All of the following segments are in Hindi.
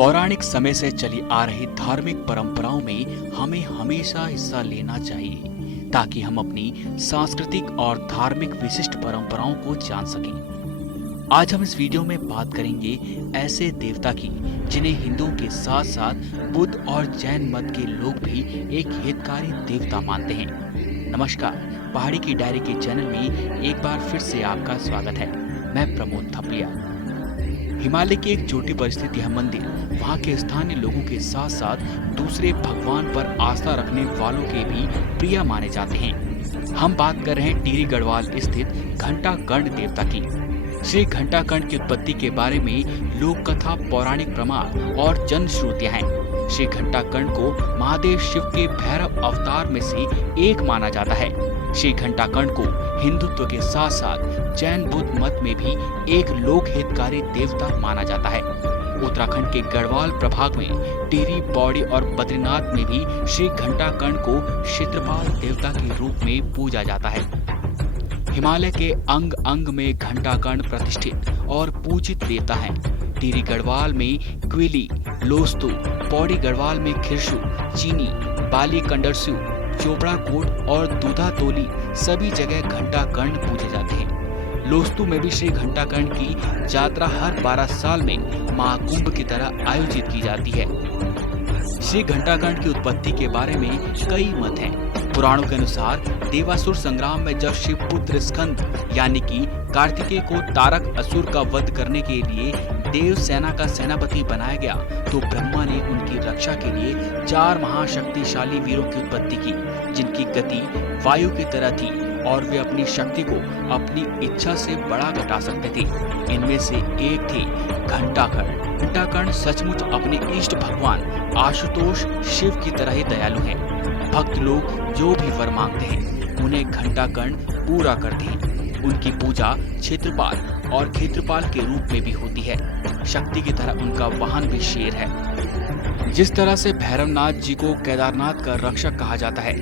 पौराणिक समय से चली आ रही धार्मिक परंपराओं में हमें हमेशा हिस्सा लेना चाहिए ताकि हम अपनी सांस्कृतिक और धार्मिक विशिष्ट परंपराओं को जान सकें। आज हम इस वीडियो में बात करेंगे ऐसे देवता की जिन्हें हिंदुओं के साथ साथ बुद्ध और जैन मत के लोग भी एक हितकारी देवता मानते हैं। नमस्कार, पहाड़ी की डायरी के चैनल में एक बार फिर से आपका स्वागत है। मैं प्रमोद थपलिया। हिमालय की एक चोटी पर स्थित यह मंदिर वहां के स्थानीय लोगों के साथ साथ दूसरे भगवान पर आस्था रखने वालों के भी प्रिय माने जाते हैं। हम बात कर रहे हैं टिहरी गढ़वाल स्थित घंटाकर्ण देवता की। श्री घंटाकर्ण की उत्पत्ति के बारे में लोक कथा, पौराणिक प्रमाण और जन श्रुतियां हैं। श्री घंटाकर्ण को महादेव शिव के भैरव अवतार में से एक माना जाता है। श्री घंटाकर्ण को हिंदुत्व के साथ साथ जैन बुद्ध मत में भी एक लोक हितकारी देवता माना जाता है। उत्तराखंड के गढ़वाल प्रभाग में टिहरी, पौड़ी और बद्रीनाथ में भी श्री घंटाकर्ण को क्षेत्रपाल देवता के रूप में पूजा जाता है। हिमालय के अंग अंग में घंटाकर्ण प्रतिष्ठित और पूजित देवता है। टिहरी गढ़वाल में क्विली, लोस्तु, पौड़ी गढ़वाल में खिरसू, चीनी, बाली कंडरसू, चोपड़ा कोट और दूधा तोली सभी जगह घंटाकर्ण पूजे जाते हैं। लोस्तु में भी श्री घंटाकर्ण की यात्रा हर 12 साल में महाकुंभ की तरह आयोजित की जाती है। श्री घंटाकर्ण की उत्पत्ति के बारे में कई मत हैं। पुराणों के अनुसार देवासुर संग्राम में जब शिवपुत्र स्कंद यानी कि कार्तिकेय को तारक असुर का वध करने के लिए देव सेना का सेनापति बनाया गया तो ब्रह्मा ने उनकी रक्षा के लिए 4 महाशक्तिशाली वीरों की उत्पत्ति की, जिनकी गति वायु की तरह थी और वे अपनी शक्ति को अपनी इच्छा से बड़ा घटा सकते थे। इनमें से एक थे घंटाकर्ण। घंटाकर्ण सचमुच अपने इष्ट भगवान आशुतोष शिव की तरह ही दयालु हैं। भक्त लोग जो भी वर मांगते हैं उन्हें घंटाकर्ण पूरा करते हैं। उनकी पूजा क्षेत्रपाल और क्षेत्रपाल के रूप में भी होती है। शक्ति की तरह उनका वाहन भी शेर है। जिस तरह से भैरवनाथ जी को केदारनाथ का रक्षक कहा जाता है,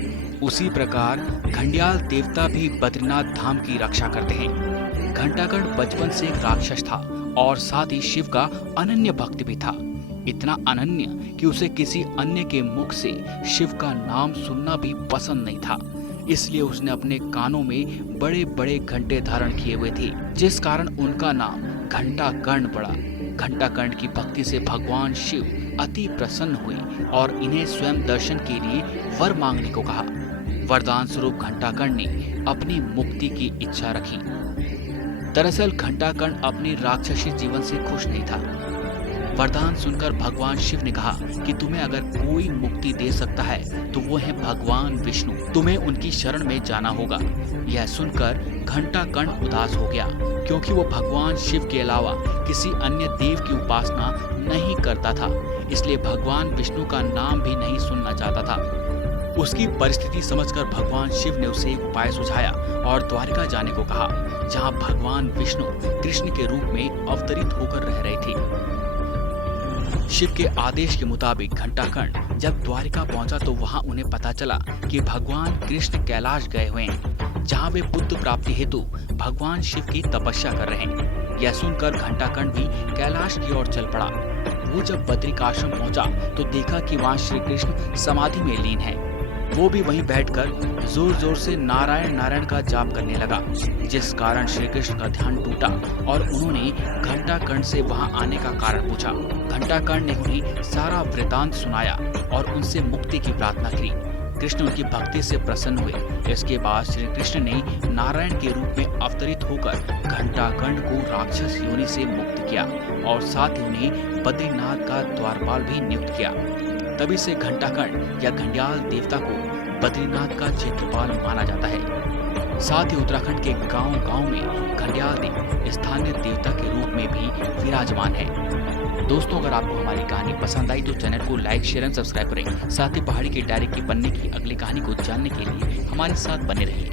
उसी प्रकार घंडियाल देवता भी बद्रीनाथ धाम की रक्षा करते हैं। घंटाकर्ण बचपन से एक राक्षस था और साथ ही शिव का अनन्य भक्त भी था। इतना अनन्य कि उसे किसी अन्य के मुख से शिव का नाम सुनना भी पसंद नहीं था। इसलिए उसने अपने कानों में बड़े बड़े घंटे धारण किए हुए थे, जिस कारण उनका नाम घंटाकर्ण पड़ा। घंटाकर्ण की भक्ति से भगवान शिव अति प्रसन्न हुए और इन्हें स्वयं दर्शन के लिए वर मांगने को कहा। वरदान स्वरूप घंटाकर्ण ने अपनी मुक्ति की इच्छा रखी। दरअसल घंटाकर्ण अपने राक्षसी जीवन से खुश नहीं था। वरदान सुनकर भगवान शिव ने कहा कि तुम्हें अगर कोई मुक्ति दे सकता है तो वो है भगवान विष्णु। तुम्हें उनकी शरण में जाना होगा। यह सुनकर घंटाकर्ण उदास हो गया, क्योंकि वो भगवान शिव के अलावा किसी अन्य देव की उपासना नहीं करता था। इसलिए भगवान विष्णु का नाम भी नहीं सुनना चाहता था। उसकी परिस्थिति समझकर भगवान शिव ने उसे एक उपाय सुझाया और द्वारिका जाने को कहा, जहाँ भगवान विष्णु कृष्ण के रूप में अवतरित होकर रह रहे थे। शिव के आदेश के मुताबिक घंटाकर्ण जब द्वारिका पहुंचा तो वहां उन्हें पता चला कि भगवान कृष्ण कैलाश गए हुए हैं, जहां वे पुत्र प्राप्ति हेतु भगवान शिव की तपस्या कर रहे हैं। यह सुनकर घंटाकर्ण भी कैलाश की ओर चल पड़ा। वो जब बद्रिकाश्रम पहुंचा तो देखा कि वहां श्री कृष्ण समाधि में लीन है। वो भी वहीं बैठकर जोर जोर से नारायण नारायण का जाप करने लगा, जिस कारण श्री कृष्ण का ध्यान टूटा और उन्होंने घंटाकर्ण से वहां आने का कारण पूछा। घंटाकर्ण ने उन्हें सारा वृतांत सुनाया और उनसे मुक्ति की प्रार्थना की। कृष्ण उनकी भक्ति से प्रसन्न हुए। इसके बाद श्री कृष्ण ने नारायण के रूप में अवतरित होकर घंटाकर्ण को राक्षस योनि से मुक्त किया और साथ ही उन्हें बद्रीनाथ का द्वारपाल भी नियुक्त किया। तभी से घंटाकर्ण या घंडियाल देवता को बद्रीनाथ का क्षेत्रपाल माना जाता है। साथ ही उत्तराखंड के गांव-गांव में घंडियाल देव स्थानीय देवता के रूप में भी विराजमान है। दोस्तों, अगर आपको हमारी कहानी पसंद आई तो चैनल को लाइक, शेयर एंड सब्सक्राइब करें। साथ ही पहाड़ी की डायरी के पन्ने की अगली कहानी को जानने के लिए हमारे साथ बने रहिए।